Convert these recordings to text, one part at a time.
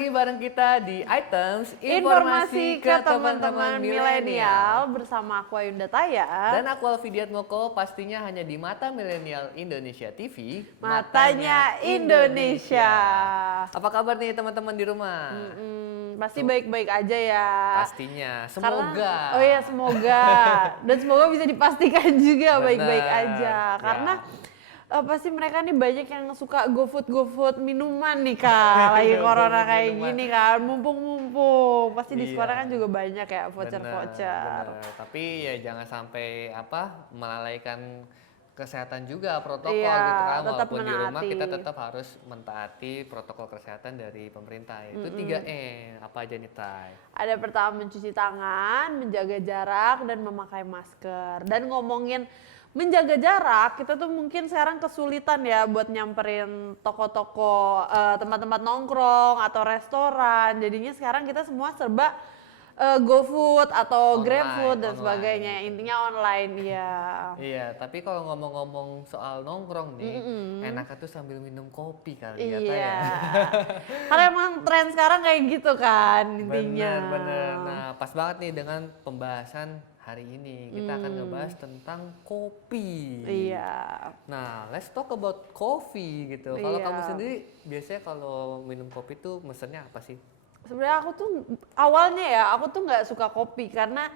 lagi bareng kita di Items Informasi ke teman-teman milenial bersama aku Ayunda Taya dan aku Alfidiat Moko, pastinya hanya di Mata Milenial Indonesia TV, Matanya Indonesia. Apa kabar nih teman-teman di rumah? Pasti baik-baik aja ya. Pastinya, semoga. Semoga. Dan semoga bisa dipastikan juga baik-baik aja. Ya. Karena pasti mereka nih banyak yang suka GoFood minuman nih Kak. Lagi corona kayak gini kan, mumpung-mumpung. Pasti di sekolah kan juga banyak ya voucher-voucher. Tapi ya jangan sampai melalaikan kesehatan juga, protokol iya, gitu kan. tetap Walaupun menaati. di rumah kita tetap harus mentaati protokol kesehatan dari pemerintah. Itu 3E, apa aja nih Tay? Ada pertama mencuci tangan, menjaga jarak, dan memakai masker. Dan ngomongin menjaga jarak, kita tuh mungkin sekarang kesulitan ya buat nyamperin toko-toko, tempat-tempat nongkrong atau restoran. Jadinya sekarang kita semua serba GoFood atau GrabFood dan sebagainya. Intinya online ya. Iya, tapi kalau ngomong-ngomong soal nongkrong nih, enaknya tuh sambil minum kopi kali ya. Iya. Karena emang tren sekarang kayak gitu kan intinya. Bener. Nah, pas banget nih dengan pembahasan hari ini. Kita akan ngebahas tentang kopi. Iya. Nah, let's talk about coffee gitu. Kalau kamu sendiri biasanya kalau minum kopi tuh mesennya apa sih? Sebenarnya aku tuh awalnya aku tuh nggak suka kopi karena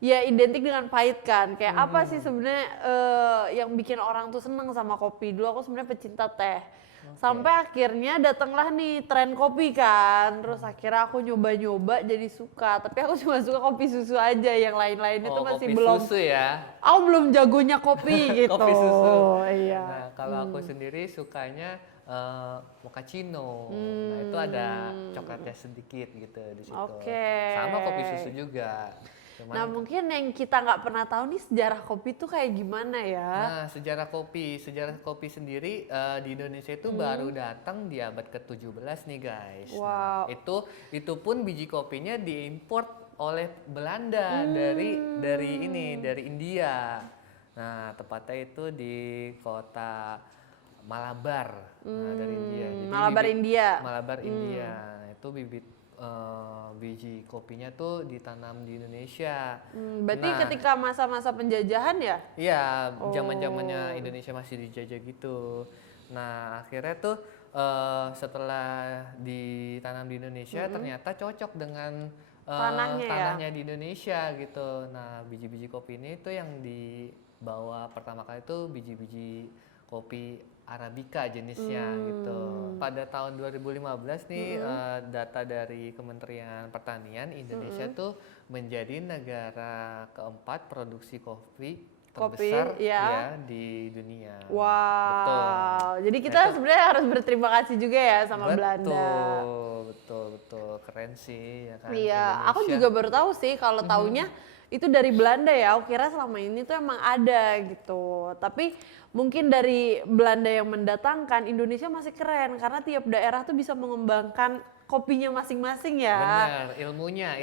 ya identik dengan pahit kan. Kayak apa sih sebenarnya yang bikin orang tuh seneng sama kopi? Dulu aku sebenarnya pecinta teh. Sampai akhirnya datanglah nih tren kopi kan. Terus akhirnya aku nyoba-nyoba jadi suka. Tapi aku cuma suka kopi susu aja. Yang lain-lain itu masih kopi belum. Susu ya? Aku belum jagonya kopi gitu. Kopi susu. Iya. Nah, kalau aku sendiri sukanya mochaccino. Nah, itu ada coklatnya sedikit gitu di situ. Sama kopi susu juga. Nah, mungkin yang kita nggak pernah tahu nih sejarah kopi tuh kayak gimana ya? Nah, sejarah kopi sendiri di Indonesia itu baru datang di abad ke-17 nih guys. Wow. Nah, itu pun biji kopinya diimport oleh Belanda dari India. Nah, tepatnya itu di kota Malabar, dari India. Jadi Malabar, India. Nah, itu biji kopinya tuh ditanam di Indonesia. Berarti ketika masa-masa penjajahan ya? Iya, zaman-zamannya Indonesia masih dijajah gitu. Nah, akhirnya tuh setelah ditanam di Indonesia ternyata cocok dengan tanahnya di Indonesia gitu. Nah, biji-biji kopi ini tuh yang dibawa pertama kali tuh biji-biji kopi Arabica jenisnya gitu. Pada tahun 2015 nih data dari Kementerian Pertanian, Indonesia tuh menjadi negara keempat produksi kopi terbesar ya di dunia. Wow. Betul. Jadi kita sebenarnya harus berterima kasih juga ya sama Belanda. Betul. Keren sih ya kan. Iya, aku juga baru tahu sih kalau taunya itu dari Belanda ya. Aku kira selama ini tuh emang ada gitu. Tapi mungkin dari Belanda yang mendatangkan, Indonesia masih keren karena tiap daerah tuh bisa mengembangkan kopinya masing-masing ya. Benar, ilmunya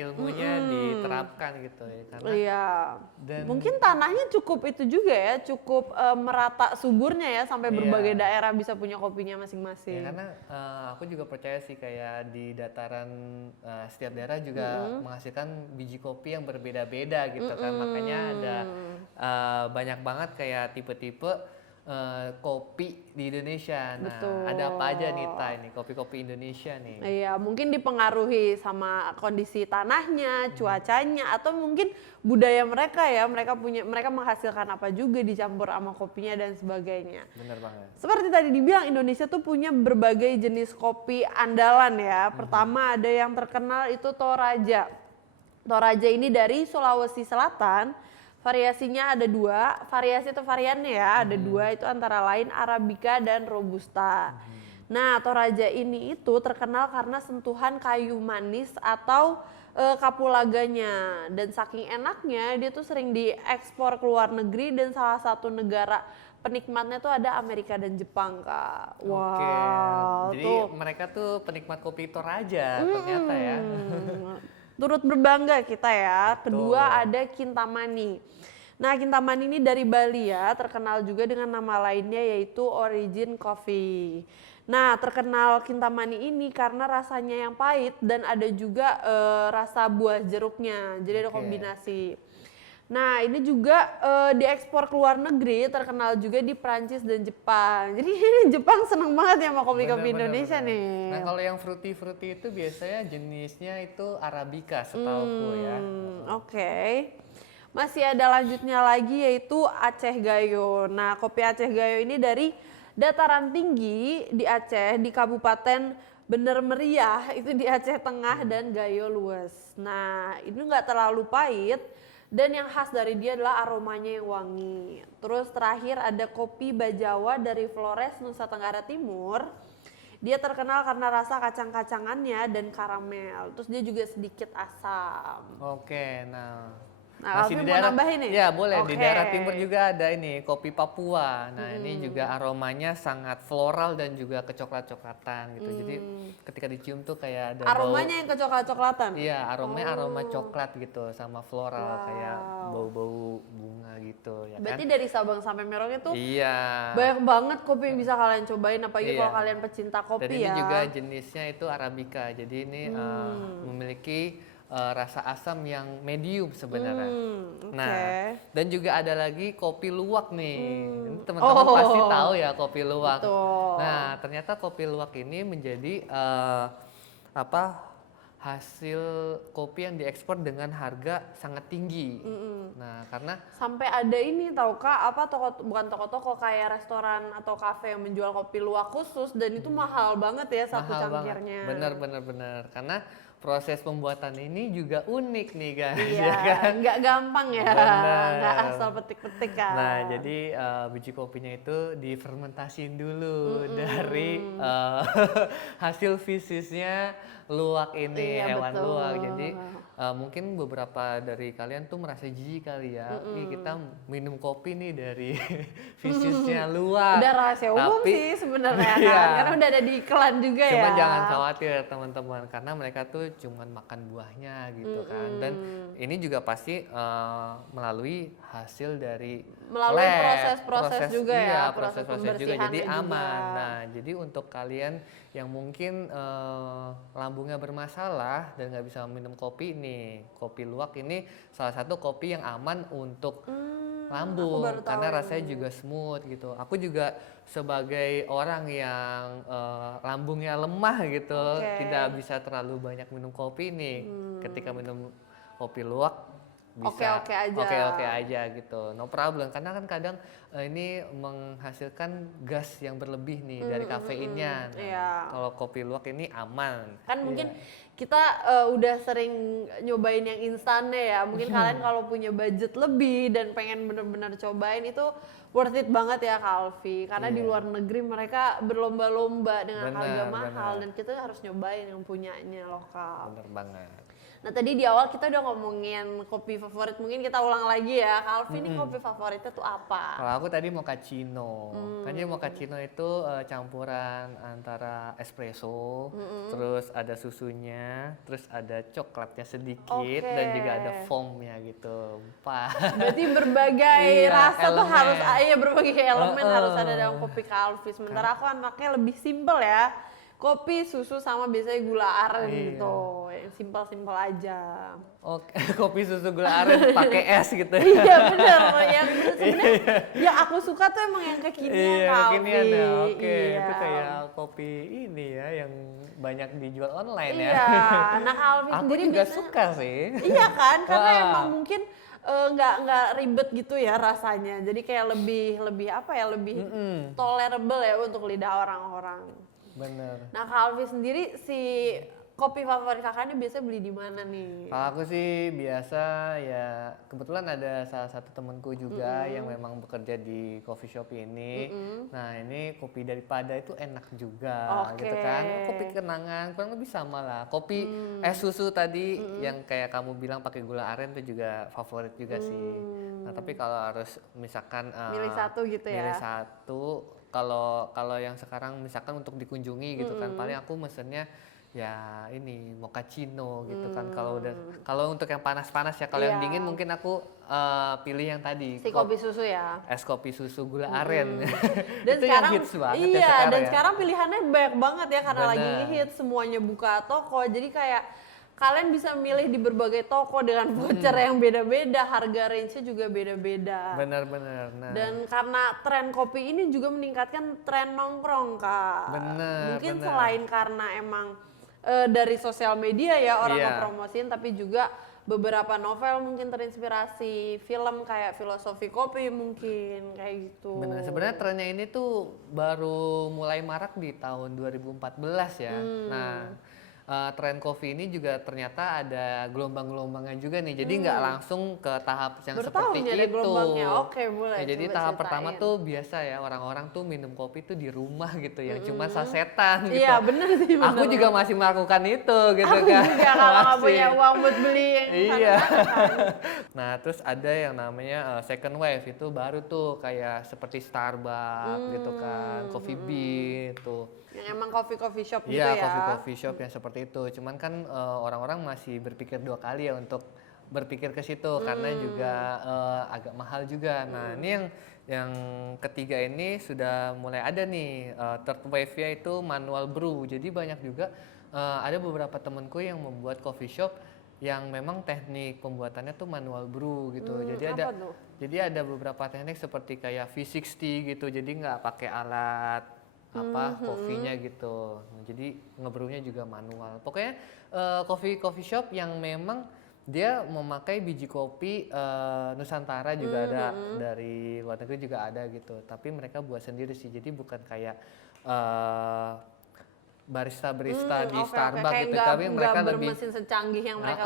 diterapkan gitu ya. Karena mungkin tanahnya cukup itu juga ya, cukup merata suburnya ya sampai berbagai daerah bisa punya kopinya masing-masing. Ya, karena aku juga percaya sih kayak di dataran setiap daerah juga menghasilkan biji kopi yang berbeda-beda gitu kan. Makanya ada banyak banget kayak tipe-tipe kopi di Indonesia. Nah, ada apa aja nih Tay nih kopi-kopi Indonesia nih? Iya, mungkin dipengaruhi sama kondisi tanahnya, cuacanya, atau mungkin budaya mereka ya. Mereka menghasilkan apa juga dicampur sama kopinya dan sebagainya. Bener banget. Seperti tadi dibilang, Indonesia tuh punya berbagai jenis kopi andalan ya. Pertama ada yang terkenal itu Toraja. Toraja ini dari Sulawesi Selatan. Variasinya ada dua, variasi atau variannya ya, ada dua, itu antara lain Arabica dan Robusta. Nah, Toraja ini itu terkenal karena sentuhan kayu manis atau kapulaganya. Dan saking enaknya, dia tuh sering diekspor ke luar negeri dan salah satu negara penikmatnya tuh ada Amerika dan Jepang, Kak. Wow. Jadi mereka tuh penikmat kopi Toraja ternyata ya. Turut berbangga kita ya. Kedua ada Kintamani. Nah, Kintamani ini dari Bali ya, terkenal juga dengan nama lainnya yaitu Origin Coffee. Nah, terkenal Kintamani ini karena rasanya yang pahit dan ada juga rasa buah jeruknya. Jadi ada kombinasi. Nah, ini juga diekspor ke luar negeri, terkenal juga di Prancis dan Jepang. Jadi Jepang seneng banget ya sama kopi-kopi Indonesia bener. nih. Nah, kalau yang fruity itu biasanya jenisnya itu Arabica setauku ya. Oke. Masih ada lanjutnya lagi yaitu Aceh Gayo. Nah, kopi Aceh Gayo ini dari dataran tinggi di Aceh, di Kabupaten Bener Meriah, itu di Aceh Tengah dan Gayo luas. Nah, ini nggak terlalu pahit dan yang khas dari dia adalah aromanya yang wangi. Terus terakhir ada kopi Bajawa dari Flores, Nusa Tenggara Timur. Dia terkenal karena rasa kacang-kacangannya dan karamel. Terus dia juga sedikit asam. Oke, nah Masih di daerah, mau nambahin nih? Ya boleh, di daerah timur juga ada ini kopi Papua. Nah ini juga aromanya sangat floral dan juga kecoklat-coklatan gitu. Jadi ketika dicium tuh kayak ada aromanya yang kecoklat-coklatan? Iya, aroma coklat gitu sama floral kayak bau-bau bunga gitu ya. Berarti kan? dari Sabang sampai Merauke tuh Iya. banyak banget kopi yang bisa kalian cobain, apalagi kalau kalian pecinta kopi. Dan ini juga jenisnya itu Arabica. Jadi ini memiliki rasa asam yang medium sebenarnya. Nah, dan juga ada lagi kopi luwak nih. Teman-teman pasti tahu ya kopi luwak. Nah, ternyata kopi luwak ini menjadi hasil kopi yang diekspor dengan harga sangat tinggi. Nah, karena sampai ada ini tahu Kak, bukan toko-toko kayak restoran atau kafe yang menjual kopi luwak khusus dan itu mahal banget ya satu cangkirnya. Bener. Karena proses pembuatan ini juga unik nih guys. Iya, ya kan? Nggak gampang ya, nggak asal petik-petik kan. Nah, jadi biji kopinya itu difermentasiin dulu dari hasil fisisnya luwak ini, hewan luwak. Jadi mungkin beberapa dari kalian tuh merasa jijik kali ya, kita minum kopi nih dari fisisnya luwak. Udah rahasia umum sih sebenarnya kan, karena udah ada di iklan juga ya. Cuman jangan khawatir teman-teman, karena mereka tuh cuman makan buahnya gitu kan. Dan ini juga pasti melalui hasil dari proses juga ya, proses juga, jadi aman. Nah, jadi untuk kalian yang mungkin lambungnya bermasalah dan nggak bisa minum kopi nih, kopi luwak ini salah satu kopi yang aman untuk lambung karena rasanya juga smooth gitu. Aku juga sebagai orang yang lambungnya lemah gitu, tidak bisa terlalu banyak minum kopi nih. Ketika minum kopi luwak bisa oke aja gitu, no problem, karena kan kadang ini menghasilkan gas yang berlebih nih dari kafeinnya. Nah, kalau kopi luwak ini aman kan mungkin kita udah sering nyobain yang instannya ya, mungkin kalian kalau punya budget lebih dan pengen bener-bener cobain itu worth it banget ya Kak Alfi, karena di luar negeri mereka berlomba-lomba dengan harga mahal dan kita harus nyobain yang punyanya lokal. Bener banget. Nah tadi di awal kita udah ngomongin kopi favorit, mungkin kita ulang lagi ya. Kak Alfi ini kopi favoritnya tuh apa? Kalau aku tadi mochaccino. Kan mochaccino itu campuran antara espresso, terus ada susunya, terus ada coklatnya sedikit dan juga ada foamnya gitu. Berarti berbagai rasa tuh harus, berbagai elemen harus ada dalam kopi Kak Alfi. Sementara aku anaknya lebih simple ya. Kopi, susu, sama biasanya gula aren gitu, yang simpel-simpel aja. Oke, kopi, susu, gula aren pakai es gitu. Iya bener, yang sebenarnya yang aku suka tuh emang yang kekinian kekinian ya, itu kayak kopi ini ya yang banyak dijual online ya. Iya, nah Alfi sendiri juga suka sih. Iya kan, karena emang mungkin nggak ribet gitu ya rasanya, jadi kayak lebih lebih tolerable ya untuk lidah orang-orang. Bener. Nah Kak Alfi sendiri si kopi favorit kakaknya biasa beli di mana nih? Kalau aku sih biasa ya, kebetulan ada salah satu temanku juga yang memang bekerja di coffee shop ini. Nah ini kopi daripada itu enak juga gitu kan. Kopi kenangan kurang lebih sama lah. Kopi es susu tadi yang kayak kamu bilang pakai gula aren itu juga favorit juga sih. Nah tapi kalau harus misalkan milih satu gitu ya? Milih satu, kalau yang sekarang misalkan untuk dikunjungi gitu kan, paling aku mesennya ya ini mochaccino gitu kan. Kalau untuk yang panas-panas ya, kalau yang dingin mungkin aku pilih yang tadi. Si kopi susu ya. Es kopi susu gula aren. Dan Itu sekarang yang hits banget ya iya, sekarang dan ya. sekarang pilihannya banyak banget ya karena lagi Bener. ngehits, semuanya buka toko. Jadi kayak kalian bisa milih di berbagai toko dengan voucher yang beda-beda, harga range-nya juga beda-beda. Benar-benar. Nah, Dan karena tren kopi ini juga meningkatkan tren nongkrong, Kak. Bener, Mungkin bener. selain karena emang dari sosial media ya orang Iya. ngepromosin, tapi juga beberapa novel mungkin terinspirasi, film kayak Filosofi Kopi mungkin kayak gitu. benar. Sebenarnya trennya ini tuh baru mulai marak di tahun 2014 ya. Nah, tren kopi ini juga ternyata ada gelombang-gelombangnya juga nih. Jadi nggak langsung ke tahap yang Baru tahu seperti nih ada itu. gelombangnya. Oke, boleh, Ya, jadi coba tahap pertama ceritain. tuh biasa ya, orang-orang tuh minum kopi tuh di rumah gitu, yang cuma sasetan gitu. Iya bener sih, bener. Aku juga masih melakukan itu gitu Aku kan. juga kalau nggak Masih. punya uang buat beli yang Iya. kan. Nah, terus ada yang namanya second wave, itu baru tuh kayak seperti Starbucks gitu kan, Coffee Bean tuh. Yang emang coffee shop gitu Iya, ya. coffee shop yang seperti itu. Cuman kan orang-orang masih berpikir 2 kali ya untuk berpikir ke situ karena juga agak mahal juga. Nah, ini yang ketiga ini sudah mulai ada nih third wave-nya itu manual brew. Jadi banyak juga ada beberapa temenku yang membuat coffee shop yang memang teknik pembuatannya tuh manual brew gitu. Apa tuh? Jadi ada beberapa teknik seperti kayak V60 gitu. Jadi nggak pakai alat kopinya gitu. Jadi ngebrewnya juga manual. Pokoknya coffee shop yang memang dia memakai biji kopi Nusantara juga ada, dari luar negeri juga ada gitu. Tapi mereka buat sendiri sih. Jadi bukan kayak barista di Oke, Starbucks kayak gitu, nggak- tapi nggak mereka lebih bermesin secanggih yang mereka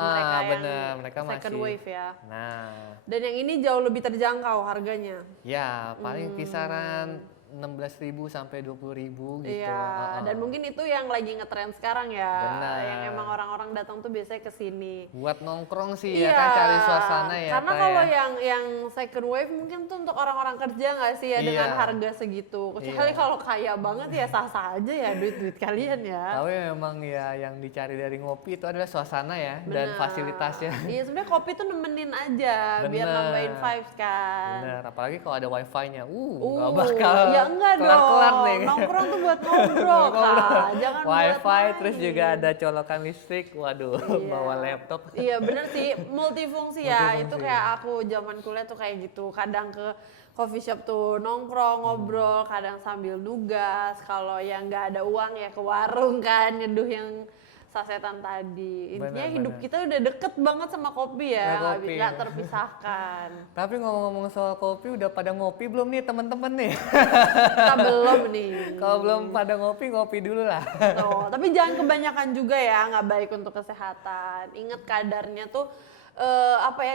bener, mereka second masih wave ya. Nah, Dan yang ini jauh lebih terjangkau harganya. ya paling kisaran 16.000 sampai 20.000 gitu. Iya, dan mungkin itu yang lagi ngetren sekarang ya. Benar. Yang emang orang-orang datang tuh biasanya ke sini. Buat nongkrong sih ya kan, cari suasana ya. Karena Pak, kalau ya. yang second wave mungkin tuh untuk orang-orang kerja nggak sih ya dengan Iya. harga segitu. Kecuali Iya. kalau kaya banget ya sah-sah aja ya duit-duit kalian ya. Tapi memang ya yang dicari dari ngopi itu adalah suasana ya dan Benar. fasilitasnya. Iya sebenarnya kopi tuh nemenin aja biar Benar. nambahin vibes kan. Bener, apalagi kalau ada wifi-nya. Nggak bakal ya enggak kelar-kelar dong. nih. Nongkrong tuh buat ngobrol Kak. Jangan buat Wifi, main. terus juga ada colokan listrik. Waduh, Iya. bawa laptop. Iya bener sih, multifungsi ya. Multifungsi. Itu kayak aku zaman kuliah tuh kayak gitu. Kadang ke coffee shop tuh nongkrong, ngobrol, kadang sambil nugas. Kalau yang nggak ada uang ya ke warung kan, nyeduh yang sasetan tadi. Intinya Benar, hidup benar. kita udah deket banget sama kopi ya, Sama kopi. nggak terpisahkan. Tapi ngomong-ngomong soal kopi, udah pada ngopi belum nih temen-temen nih? Kita belum nih. Kalau belum pada ngopi dulu lah. Tuh, tapi jangan kebanyakan juga ya, nggak baik untuk kesehatan. Ingat kadarnya tuh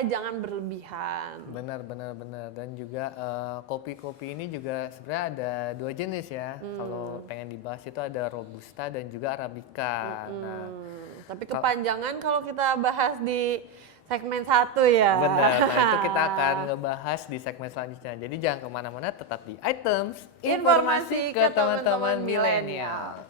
jangan berlebihan. Benar. Dan juga kopi-kopi ini juga sebenarnya ada 2 jenis ya. Kalau pengen dibahas itu ada Robusta dan juga Arabica. Nah, Tapi kepanjangan kalau kita bahas di segmen 1 ya. benar. Nah, itu kita akan ngebahas di segmen selanjutnya. Jadi jangan kemana-mana, tetap di Items Informasi ke teman-teman milenial.